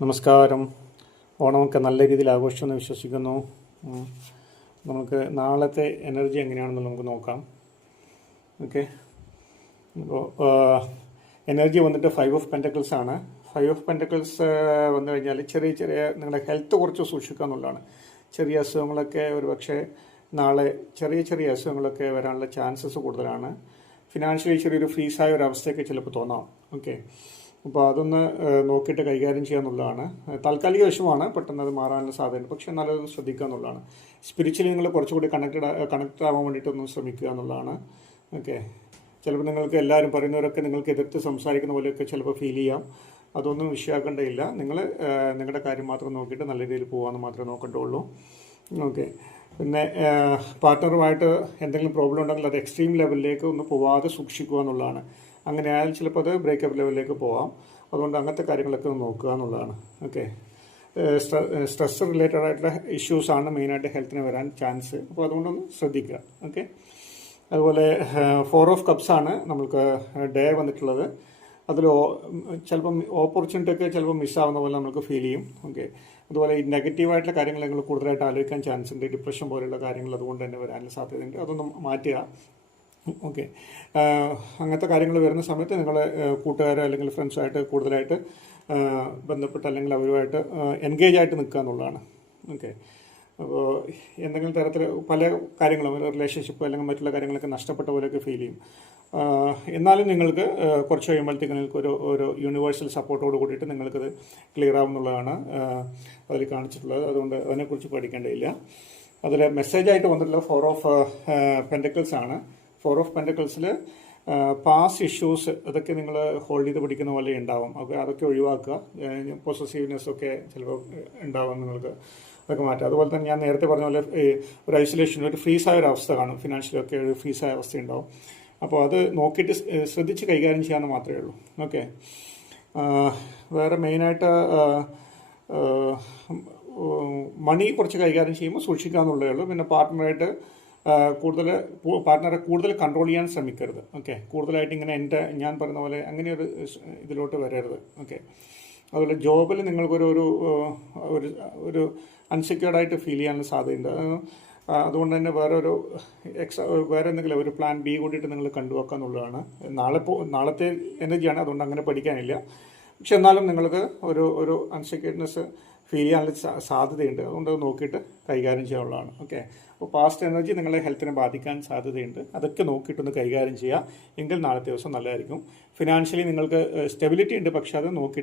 നമസ്കാരം. ഓണമൊക്കെ നല്ല രീതിയിൽ ആഘോഷിച്ചെന്ന് വിശ്വസിക്കുന്നു. നമുക്ക് നാളത്തെ എനർജി എങ്ങനെയാണെന്ന് നമുക്ക് നോക്കാം. ഓക്കെ അപ്പോൾ എനർജി വന്നിട്ട് ഫൈവ് ഓഫ് പെന്റക്കിൾസ് ആണ്. ഫൈവ് ഓഫ് പെന്റക്കിൾസ് വന്നു കഴിഞ്ഞാൽ ചെറിയ ചെറിയ നിങ്ങളുടെ ഹെൽത്ത് കുറച്ച് സൂക്ഷിക്കുക എന്നുള്ളതാണ്. ചെറിയ അസുഖങ്ങളൊക്കെ ഒരു പക്ഷേ നാളെ ചെറിയ ചെറിയ അസുഖങ്ങളൊക്കെ വരാനുള്ള ചാൻസസ് കൂടുതലാണ്. ഫിനാൻഷ്യലി ചെറിയൊരു ഫ്രീസായ ഒരു അവസ്ഥയൊക്കെ ചിലപ്പോൾ തോന്നാം. ഓക്കെ അപ്പോൾ അതൊന്ന് നോക്കിയിട്ട് കൈകാര്യം ചെയ്യുക എന്നുള്ളതാണ്. താൽക്കാലിക വിഷയമാണ് പെട്ടെന്ന് അത് മാറാനുള്ള സാധ്യത പക്ഷെ നല്ലത് ശ്രദ്ധിക്കുക എന്നുള്ളതാണ്. സ്പിരിച്വലി നിങ്ങൾ കുറച്ചുകൂടി കണക്റ്റഡ് കണക്ട് ആവാൻ വേണ്ടിയിട്ടൊന്ന് ശ്രമിക്കുക എന്നുള്ളതാണ്. ഓക്കെ. ചിലപ്പോൾ നിങ്ങൾക്ക് എല്ലാവരും പറയുന്നവരൊക്കെ നിങ്ങൾക്ക് എതിർത്ത് സംസാരിക്കുന്ന പോലെയൊക്കെ ചിലപ്പോൾ ഫീൽ ചെയ്യാം. അതൊന്നും വിഷയമാക്കേണ്ടതില്ല നിങ്ങൾ നിങ്ങളുടെ കാര്യം മാത്രം നോക്കിയിട്ട് നല്ല രീതിയിൽ പോകാമെന്ന് മാത്രമേ നോക്കേണ്ടുള്ളൂ. ഓക്കെ. പിന്നെ പാർട്ട്ണറുമായിട്ട് എന്തെങ്കിലും പ്രോബ്ലം ഉണ്ടെങ്കിൽ അത് എക്സ്ട്രീം ലെവലിലേക്ക് ഒന്ന് പോവാതെ സൂക്ഷിക്കുക എന്നുള്ളതാണ്. അങ്ങനെ ആയാൽ ചിലപ്പോൾ അത് ബ്രേക്കപ്പ് ലെവലിലേക്ക് പോവാം. അതുകൊണ്ട് അങ്ങനത്തെ കാര്യങ്ങളൊക്കെ ഒന്ന് നോക്കുക എന്നുള്ളതാണ്. ഓക്കെ സ്ട്രെസ് റിലേറ്റഡ് ആയിട്ടുള്ള ഇഷ്യൂസാണ് മെയിനായിട്ട് ഹെൽത്തിന് വരാൻ ചാൻസ് അപ്പോൾ അതുകൊണ്ടൊന്ന് ശ്രദ്ധിക്കുക. ഓക്കെ അതുപോലെ ഫോർ ഓഫ് കപ്സാണ് നമ്മൾക്ക് ഡേ വന്നിട്ടുള്ളത്. അതിൽ ചിലപ്പം ഓപ്പർച്യൂണിറ്റി ഒക്കെ ചിലപ്പോൾ മിസ്സാവുന്ന പോലെ നമുക്ക് ഫീൽ ചെയ്യും. ഓക്കെ അതുപോലെ ഈ നെഗറ്റീവായിട്ടുള്ള കാര്യങ്ങൾ നിങ്ങൾ കൂടുതലായിട്ട് ആലോചിക്കാൻ ചാൻസ് ഉണ്ട്. ഡിപ്രഷൻ പോലെയുള്ള കാര്യങ്ങൾ അതുകൊണ്ട് തന്നെ വരാനുള്ള സാധ്യതയുണ്ട്. അതൊന്നും മാറ്റുക. ഓക്കെ അങ്ങനത്തെ കാര്യങ്ങൾ വരുന്ന സമയത്ത് നിങ്ങൾ കൂട്ടുകാരോ അല്ലെങ്കിൽ ഫ്രണ്ട്സുമായിട്ട് കൂടുതലായിട്ട് ബന്ധപ്പെട്ട് അല്ലെങ്കിൽ അവരുമായിട്ട് എൻഗേജ് ആയിട്ട് നിൽക്കുക എന്നുള്ളതാണ്. ഓക്കെ അപ്പോൾ എന്തെങ്കിലും തരത്തിൽ പല കാര്യങ്ങളും റിലേഷൻഷിപ്പ് അല്ലെങ്കിൽ മറ്റുള്ള കാര്യങ്ങളൊക്കെ നഷ്ടപ്പെട്ട പോലെയൊക്കെ ഫീൽ ചെയ്യും. എന്നാലും നിങ്ങൾക്ക് കുറച്ച് കഴിയുമ്പോഴത്തേക്ക് നിങ്ങൾക്ക് ഒരു ഒരു യൂണിവേഴ്സൽ സപ്പോർട്ടോട് കൂടിയിട്ട് നിങ്ങൾക്കത് ക്ലിയർ ആവുന്നുള്ളതാണ് അതിൽ കാണിച്ചിട്ടുള്ളത്. അതുകൊണ്ട് അതിനെക്കുറിച്ച് പഠിക്കേണ്ടതില്ല. അതിൽ മെസ്സേജായിട്ട് വന്നിട്ടുള്ള ഫോർ ഓഫ് പെൻഡക്കിൾസ് ആണ്. ഫോർ ഓഫ് പെൻഡക്കിൾസിൽ പാസ് ഇഷ്യൂസ് അതൊക്കെ നിങ്ങൾ ഹോൾഡ് ചെയ്ത് പിടിക്കുന്ന പോലെ ഉണ്ടാവും. അതൊക്കെ ഒഴിവാക്കുക. പൊസസീവ്നെസ് ഒക്കെ ചിലപ്പോൾ ഉണ്ടാവും നിങ്ങൾക്ക്. അതൊക്കെ മാറ്റുക അതുപോലെ തന്നെ ഞാൻ നേരത്തെ പറഞ്ഞ പോലെ ഒരു ഐസൊലേഷൻ ഒരു ഫ്രീസായ ഒരു അവസ്ഥ കാണും. ഫിനാൻഷ്യലൊക്കെ ഒരു ഫ്രീസായ അവസ്ഥ ഉണ്ടാവും അപ്പോൾ അത് നോക്കിയിട്ട് ശ്രദ്ധിച്ച് കൈകാര്യം ചെയ്യാമെന്ന് മാത്രമേ ഉള്ളൂ. ഓക്കെ. വേറെ മെയിനായിട്ട് മണി കുറച്ച് കൈകാര്യം ചെയ്യുമ്പോൾ സൂക്ഷിക്കുക എന്നുള്ളതേ ഉള്ളൂ. പിന്നെ പാർട്ട്ണറായിട്ട് കൂടുതൽ പാർട്ട്ണറെ കൂടുതൽ കൺട്രോൾ ചെയ്യാൻ ശ്രമിക്കരുത്. ഓക്കെ. കൂടുതലായിട്ട് ഇങ്ങനെ എന്റെ ഞാൻ പറഞ്ഞ പോലെ അങ്ങനെ ഒരു ഇതിലോട്ട് വരരുത്. ഓക്കെ. അതുപോലെ ജോബിൽ നിങ്ങൾക്കൊരു ഒരു ഒരു ഒരു അൺസെക്യൂർഡ് ആയിട്ട് ഫീൽ ചെയ്യാനുള്ള സാധ്യതയുണ്ട്. അത് അതുകൊണ്ട് തന്നെ വേറെ ഒരു എക്സ് വേറെ എന്തെങ്കിലും ഒരു പ്ലാൻ ബി കൂടിയിട്ട് നിങ്ങൾ കണ്ടുവെക്കുക എന്നുള്ളതാണ്. നാളെ നാളത്തെ എനർജിയാണ് അതുകൊണ്ട് അങ്ങനെ പഠിക്കാനില്ല. പക്ഷെ എന്നാലും നിങ്ങൾക്ക് ഒരു ഒരു അൺസെക്യൂർഡ്നെസ് ഫീൽ ചെയ്യാനുള്ള സാധ്യതയുണ്ട്. അതുകൊണ്ട് അത് നോക്കിയിട്ട് കൈകാര്യം ചെയ്യാനുള്ളതാണ് ഓക്കെ അപ്പോൾ പാസ്റ്റ് എനർജി നിങ്ങളെ ഹെൽത്തിനെ ബാധിക്കാൻ സാധ്യതയുണ്ട്. അതൊക്കെ നോക്കിയിട്ടൊന്ന് കൈകാര്യം ചെയ്യുക. എങ്കിൽ നാളത്തെ ദിവസം നല്ലതായിരിക്കും. ഫിനാൻഷ്യലി നിങ്ങൾക്ക് സ്റ്റെബിലിറ്റി ഉണ്ട്. പക്ഷെ അത് നോക്കിയിട്ട്